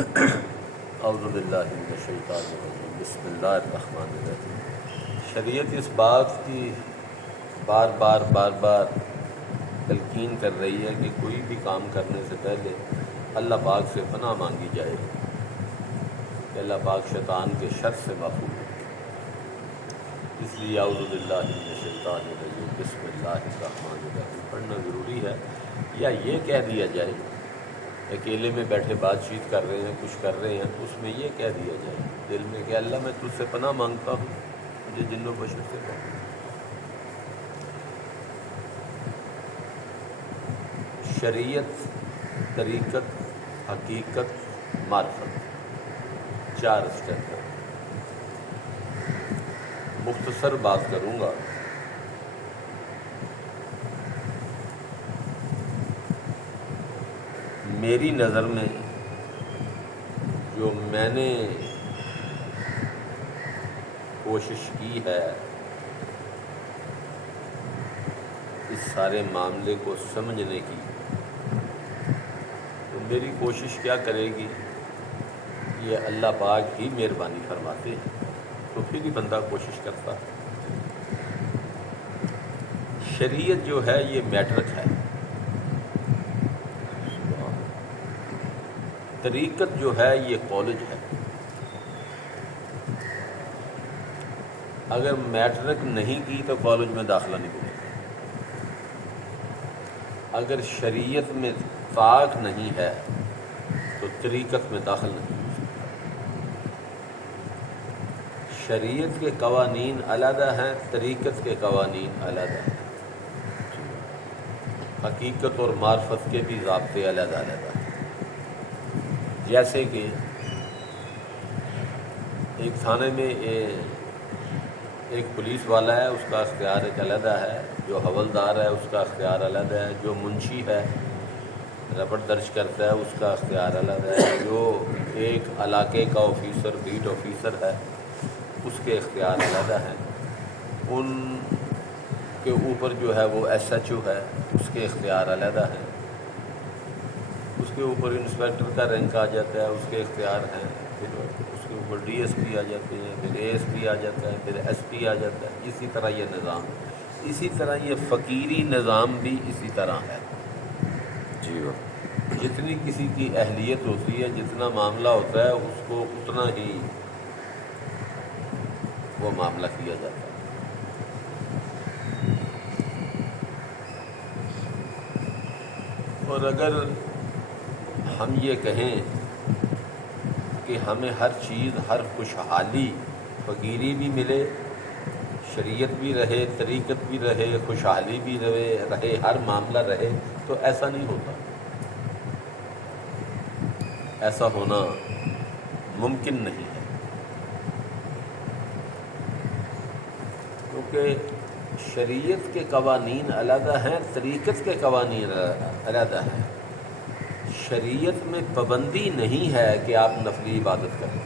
اعوذ باللہ من الشیطان الرجیم بسم اللہ الرحمن الرحیم۔ شریعت اس بات کی بار بار تلقین کر رہی ہے کہ کوئی بھی کام کرنے سے پہلے اللہ پاک سے پناہ مانگی جائے کہ اللہ پاک شیطان کے شر سے محفوظ ہے۔ اس لیے اعوذ باللہ من الشیطان الرجیم بسم اللہ الرحمن الرحیم پڑھنا ضروری ہے، یا یہ کہہ دیا جائے اکیلے میں بیٹھے بات چیت کر رہے ہیں، کچھ کر رہے ہیں، تو اس میں یہ کہہ دیا جائے دل میں کہ اللہ میں تجھ سے پناہ مانگتا ہوں، مجھے جن و بشر سے پناہ۔ شریعت، طریقت، حقیقت، معرفت، 4 اسٹیپ ہیں۔ مختصر بات کروں گا۔ میری نظر میں جو میں نے کوشش کی ہے اس سارے معاملے کو سمجھنے کی، تو میری کوشش کیا کرے گی، یہ اللہ پاک ہی مہربانی فرماتے ہیں، تو پھر بھی بندہ کوشش کرتا ہے۔ شریعت جو ہے یہ میٹرک ہے، طریقت جو ہے یہ کالج ہے۔ اگر میٹرک نہیں کی تو کالج میں داخلہ نہیں ملے گا۔ اگر شریعت میں طاق نہیں ہے تو طریقت میں داخل نہیں ہو سکتا۔ شریعت کے قوانین علیحدہ ہیں، طریقت کے قوانین علیحدہ ہیں، حقیقت اور معرفت کے بھی ضابطے علیحدہ علیحدہ ہیں۔ جیسے کہ ایک تھانے میں ایک پولیس والا ہے، اس کا اختیار ایک علیحدہ ہے، جو حوالدار ہے اس کا اختیار علیحدہ ہے، جو منشی ہے رپٹ درج کرتا ہے اس کا اختیار علیحدہ ہے، جو ایک علاقے کا آفیسر، بیٹ آفیسر ہے اس کے اختیار علیحدہ ہیں، ان کے اوپر جو ہے وہ ایس ایچ او ہے اس کے اختیار علیحدہ ہیں، اس کے اوپر انسپیکٹر کا رینک آ جاتا ہے اس کے اختیار ہیں، پھر اس کے اوپر ڈی ایس پی آ جاتے ہیں، پھر اے ایس پی آ جاتا ہے، پھر ایس پی آ جاتا ہے۔ اسی طرح یہ نظام، اسی طرح یہ فقیری نظام بھی اسی طرح ہے۔ جی جتنی کسی کی اہلیت ہوتی ہے، جتنا معاملہ ہوتا ہے اس کو اتنا ہی وہ معاملہ کیا جاتا ہے۔ اور اگر ہم یہ کہیں کہ ہمیں ہر چیز، ہر خوشحالی، فقیری بھی ملے، شریعت بھی رہے، طریقت بھی رہے، خوشحالی بھی رہے، ہر معاملہ رہے، تو ایسا نہیں ہوتا۔ ایسا ہونا ممکن نہیں ہے، کیونکہ شریعت کے قوانین علیحدہ ہیں، طریقت کے قوانین علیحدہ ہیں۔ شریعت میں پابندی نہیں ہے کہ آپ نفلی عبادت کریں۔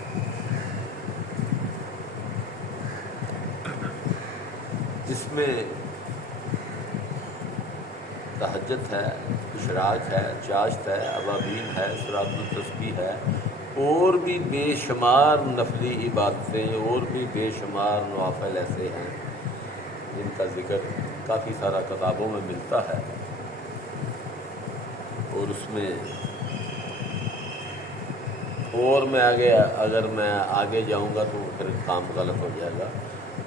اس میں تہجد ہے، اشراق ہے، چاشت ہے، اوابین ہے، صراط التسبیح ہے، اور بھی بے شمار نفلی عبادتیں، اور بھی بے شمار نوافل ایسے ہیں جن کا ذکر کافی سارا کتابوں میں ملتا ہے، اور اس میں اور میں اگر میں آگے جاؤں گا تو پھر کام غلط ہو جائے گا۔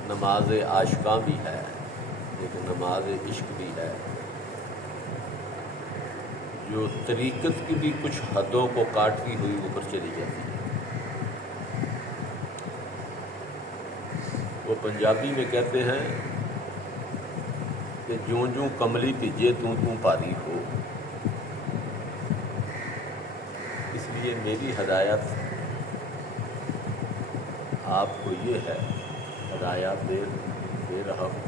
نماز عاشقاں بھی ہے، ایک نماز عشق بھی ہے، جو طریقت کی بھی کچھ حدوں کو کاٹتی ہوئی اوپر چلی جاتی ہے۔ وہ پنجابی میں کہتے ہیں کہ جوں جوں کملی بھیجے توں توں پاری ہو۔ اس لیے میری ہدایت آپ کو یہ ہے، ہدایات دے رہا ہوں،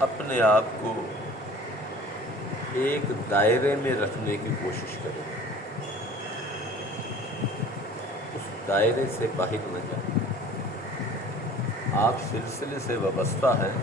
اپنے آپ کو ایک دائرے میں رکھنے کی کوشش کریں، اس دائرے سے باہر نہ جائیں۔ آپ سلسلے سے وابستہ ہیں،